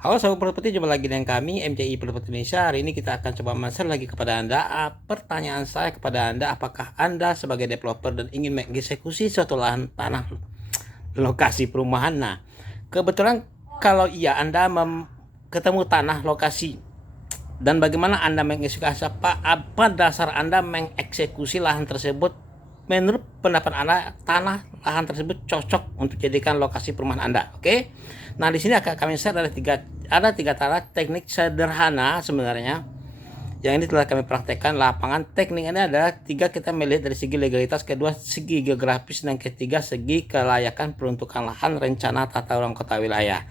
Halo sahabat properti, jumpa lagi dengan kami MCI Properti Indonesia. Hari ini kita akan coba share lagi kepada Anda. Pertanyaan saya kepada Anda, apakah Anda sebagai developer dan ingin mengeksekusi suatu lahan tanah lokasi perumahan? Nah, kebetulan kalau iya Anda ketemu tanah lokasi, dan bagaimana Anda mengeksekusi, apa dasar Anda mengeksekusi lahan tersebut? Menurut pendapat Anda, tanah lahan tersebut cocok untuk jadikan lokasi perumahan Anda. Oke. Nah, di sini akan kami share ada tiga cara teknik sederhana sebenarnya yang ini telah kami praktekkan lapangan. Teknik ini adalah tiga, kita melihat dari segi legalitas, kedua segi geografis, dan ketiga segi kelayakan peruntukan lahan rencana tata ruang kota wilayah.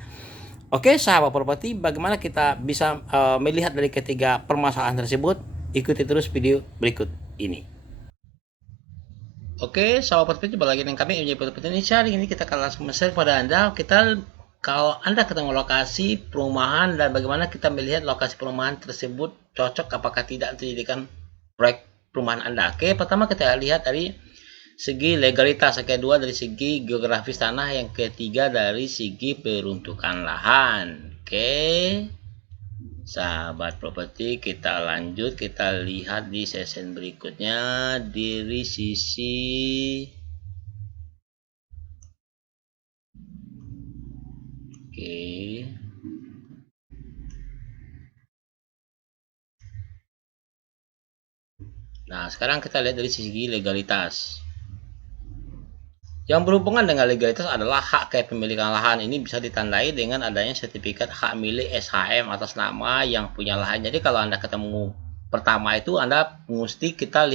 Oke, sahabat properti, bagaimana kita bisa melihat dari ketiga permasalahan tersebut? Ikuti terus video berikut ini. Oke, sahabat properti, jumpa lagi dengan kami MJ Properti Indonesia. Hari ini kita akan langsung share pada Anda. Kalau Anda ketemu lokasi perumahan dan bagaimana kita melihat lokasi perumahan tersebut cocok apakah tidak untuk dijadikan proyek perumahan Anda. Oke, pertama kita lihat dari segi legalitas, yang kedua dari segi geografis tanah, yang ketiga dari segi peruntukan lahan. Oke, sahabat properti, kita lanjut, kita lihat di sesi berikutnya dari sisi Nah, sekarang kita lihat dari segi legalitas. Yang berhubungan dengan legalitas adalah hak kepemilikan lahan. Ini bisa ditandai dengan adanya sertifikat hak milik SHM atas nama yang punya lahan. Jadi kalau Anda ketemu pertama itu, Anda mesti kita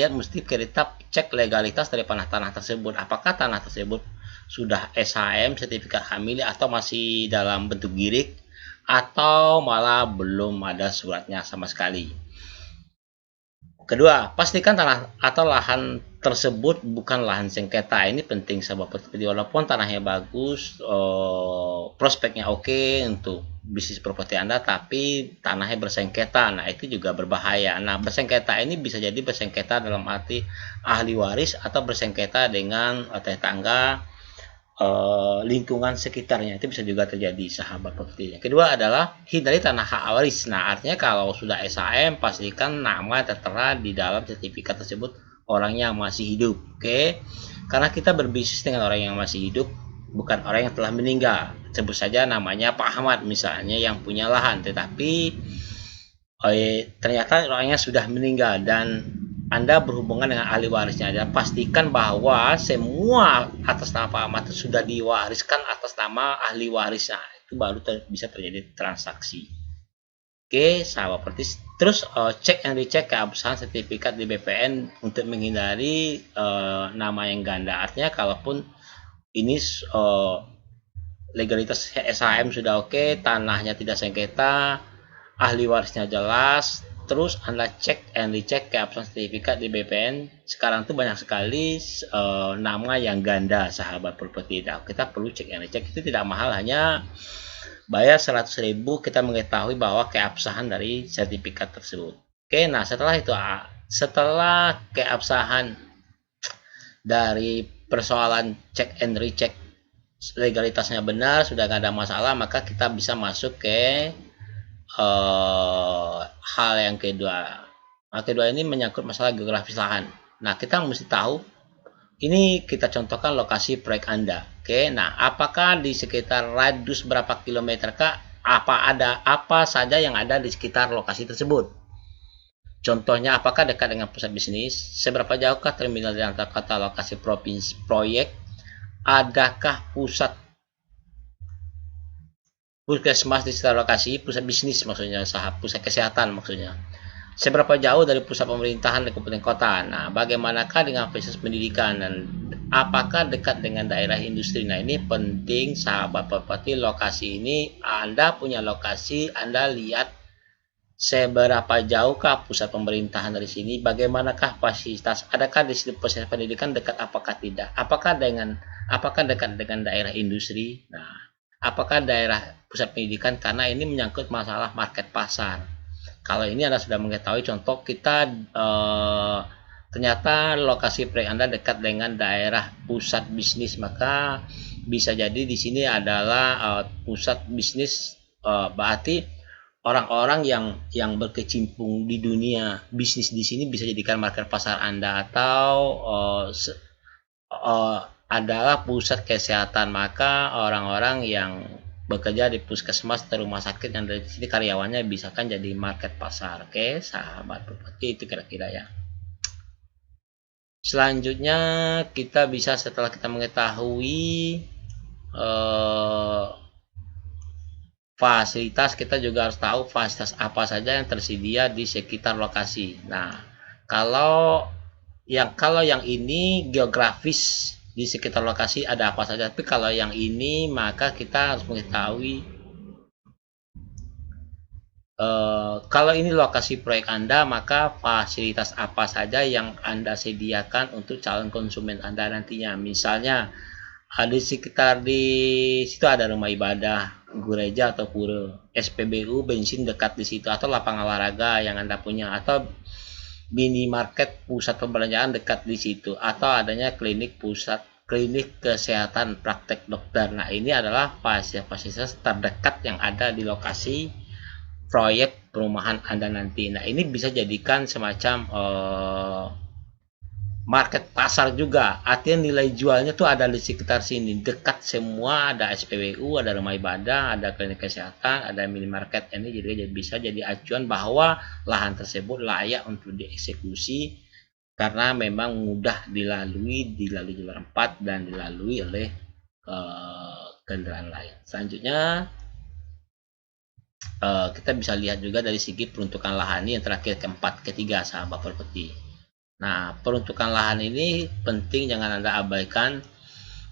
cek legalitas dari tanah tersebut. Apakah tanah tersebut sudah SHM, sertifikat hak milik, atau masih dalam bentuk girik, atau malah belum ada suratnya sama sekali. Kedua, pastikan tanah atau lahan tersebut bukan lahan sengketa. Ini penting sahabat properti. Walaupun tanahnya bagus, prospeknya oke untuk bisnis properti Anda, tapi tanahnya bersengketa. Nah, itu juga berbahaya. Nah, bersengketa ini bisa jadi bersengketa dalam arti ahli waris atau bersengketa dengan tetangga, lingkungan sekitarnya. Itu bisa juga terjadi sahabat properti. Yang kedua adalah hindari tanah hak waris. Nah, artinya kalau sudah SHM, pastikan nama tertera di dalam sertifikat tersebut orangnya masih hidup. Oke, karena kita berbisnis dengan orang yang masih hidup, bukan orang yang telah meninggal. Sebut saja namanya Pak Ahmad misalnya yang punya lahan, tetapi ternyata orangnya sudah meninggal dan Anda berhubungan dengan ahli warisnya. Dan pastikan bahwa semua atas nama Pak Ahmad itu sudah diwariskan atas nama ahli warisnya. Itu baru bisa terjadi transaksi. Oke, sahabat pertis. Terus cek and recheck keabsahan sertifikat di BPN untuk menghindari nama yang ganda. Artinya kalaupun ini legalitas SHM sudah oke, tanahnya tidak sengketa, ahli warisnya jelas, terus Anda cek and recheck keabsahan sertifikat di BPN. Sekarang tuh banyak sekali nama yang ganda sahabat properti. Nah, kita perlu cek and recheck, itu tidak mahal, hanya bayar 100.000 kita mengetahui bahwa keabsahan dari sertifikat tersebut. Oke, nah setelah keabsahan dari persoalan cek and recheck legalitasnya benar, sudah nggak ada masalah, maka kita bisa masuk ke hal yang kedua. Hal kedua ini menyangkut masalah geografis lahan. Nah, kita mesti tahu, ini kita contohkan lokasi proyek Anda. Oke, nah apakah di sekitar radius berapa kilometer kah? Apa saja yang ada di sekitar lokasi tersebut? Contohnya, apakah dekat dengan pusat bisnis? Seberapa jauhkah terminal dan kota lokasi provinsi proyek? Adakah pusat puskesmas di sekitar lokasi? Pusat bisnis maksudnya, pusat kesehatan maksudnya. Seberapa jauh dari pusat pemerintahan dan kabupaten kota? Nah, bagaimanakah dengan fasilitas pendidikan dan apakah dekat dengan daerah industri? Nah, ini penting sahabat properti. Lokasi ini, Anda punya lokasi, Anda lihat seberapa jauhkah pusat pemerintahan dari sini? Bagaimanakah fasilitas? Adakah di sini fasilitas pendidikan dekat? Apakah tidak? Apakah dekat dengan daerah industri? Nah, apakah daerah pusat pendidikan? Karena ini menyangkut masalah market pasar. Kalau ini Anda sudah mengetahui, contoh kita ternyata lokasi proyek Anda dekat dengan daerah pusat bisnis, maka bisa jadi di sini adalah pusat bisnis berarti orang-orang yang berkecimpung di dunia bisnis di sini bisa jadikan market pasar Anda, atau uh, adalah pusat kesehatan, maka orang-orang yang bekerja di puskesmas atau rumah sakit yang dari sini karyawannya bisa kan jadi market pasar. Oke, sahabat properti, itu kira-kira ya. Selanjutnya kita bisa, setelah kita mengetahui fasilitas, kita juga harus tahu fasilitas apa saja yang tersedia di sekitar lokasi. Nah, kalau yang ini geografis di sekitar lokasi ada apa saja, tapi kalau yang ini maka kita harus mengetahui kalau ini lokasi proyek Anda, maka fasilitas apa saja yang Anda sediakan untuk calon konsumen Anda nantinya. Misalnya di sekitar di situ ada rumah ibadah, gereja atau pura, SPBU, bensin dekat di situ, atau lapangan olahraga yang Anda punya, atau minimarket, pusat perbelanjaan dekat di situ, atau adanya klinik, pusat klinik kesehatan, praktek dokter. Nah, ini adalah fasilitas terdekat yang ada di lokasi proyek perumahan Anda nanti. Nah, ini bisa jadikan semacam market pasar juga. Artinya nilai jualnya tuh ada di sekitar sini, dekat semua, ada SPBU, ada rumah ibadah, ada klinik kesehatan, ada minimarket. Ini jadi bisa jadi acuan bahwa lahan tersebut layak untuk dieksekusi karena memang mudah dilalui jalur 4 dan dilalui oleh kendaraan lain. Selanjutnya kita bisa lihat juga dari segi peruntukan lahan, ini yang terakhir, keempat, ketiga, sahabat properti. Nah, peruntukan lahan ini penting, jangan Anda abaikan.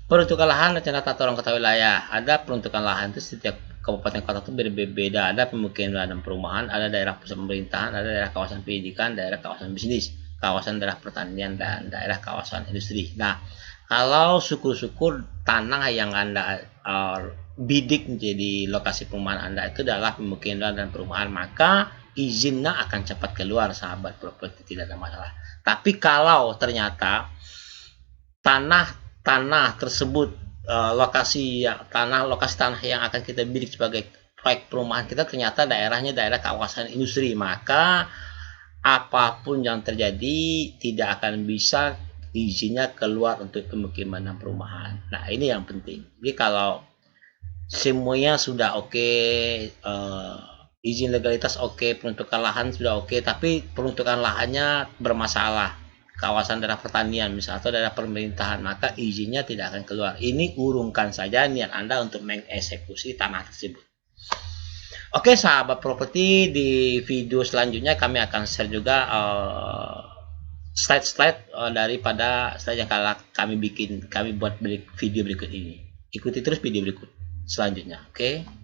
Peruntukan lahan rencana tata ruang kota wilayah. Ada peruntukan lahan itu setiap kabupaten kota itu berbeda. Ada pemukiman dan perumahan, ada daerah pusat pemerintahan, ada daerah kawasan pendidikan, daerah kawasan bisnis, kawasan daerah pertanian, dan daerah kawasan industri. Nah, kalau syukur-syukur tanah yang Anda bidik menjadi lokasi perumahan Anda itu adalah pemukiman dan perumahan, maka izinnya akan cepat keluar, sahabat properti, tidak ada masalah. Tapi kalau ternyata tanah tersebut, lokasi tanah yang akan kita bidik sebagai proyek perumahan kita, ternyata daerahnya daerah kawasan industri, maka apapun yang terjadi tidak akan bisa izinnya keluar untuk pemukiman dan perumahan. Nah, ini yang penting. Jadi kalau semuanya sudah oke, izin legalitas oke, peruntukan lahan sudah oke, tapi peruntukan lahannya bermasalah, kawasan daerah pertanian misalnya atau daerah pemerintahan, maka izinnya tidak akan keluar. Ini urungkan saja niat Anda untuk mengeksekusi tanah tersebut. Oke, sahabat properti, di video selanjutnya kami akan share juga slide-slide daripada slide yang kami buat video berikut ini. Ikuti terus video berikut selanjutnya. Oke.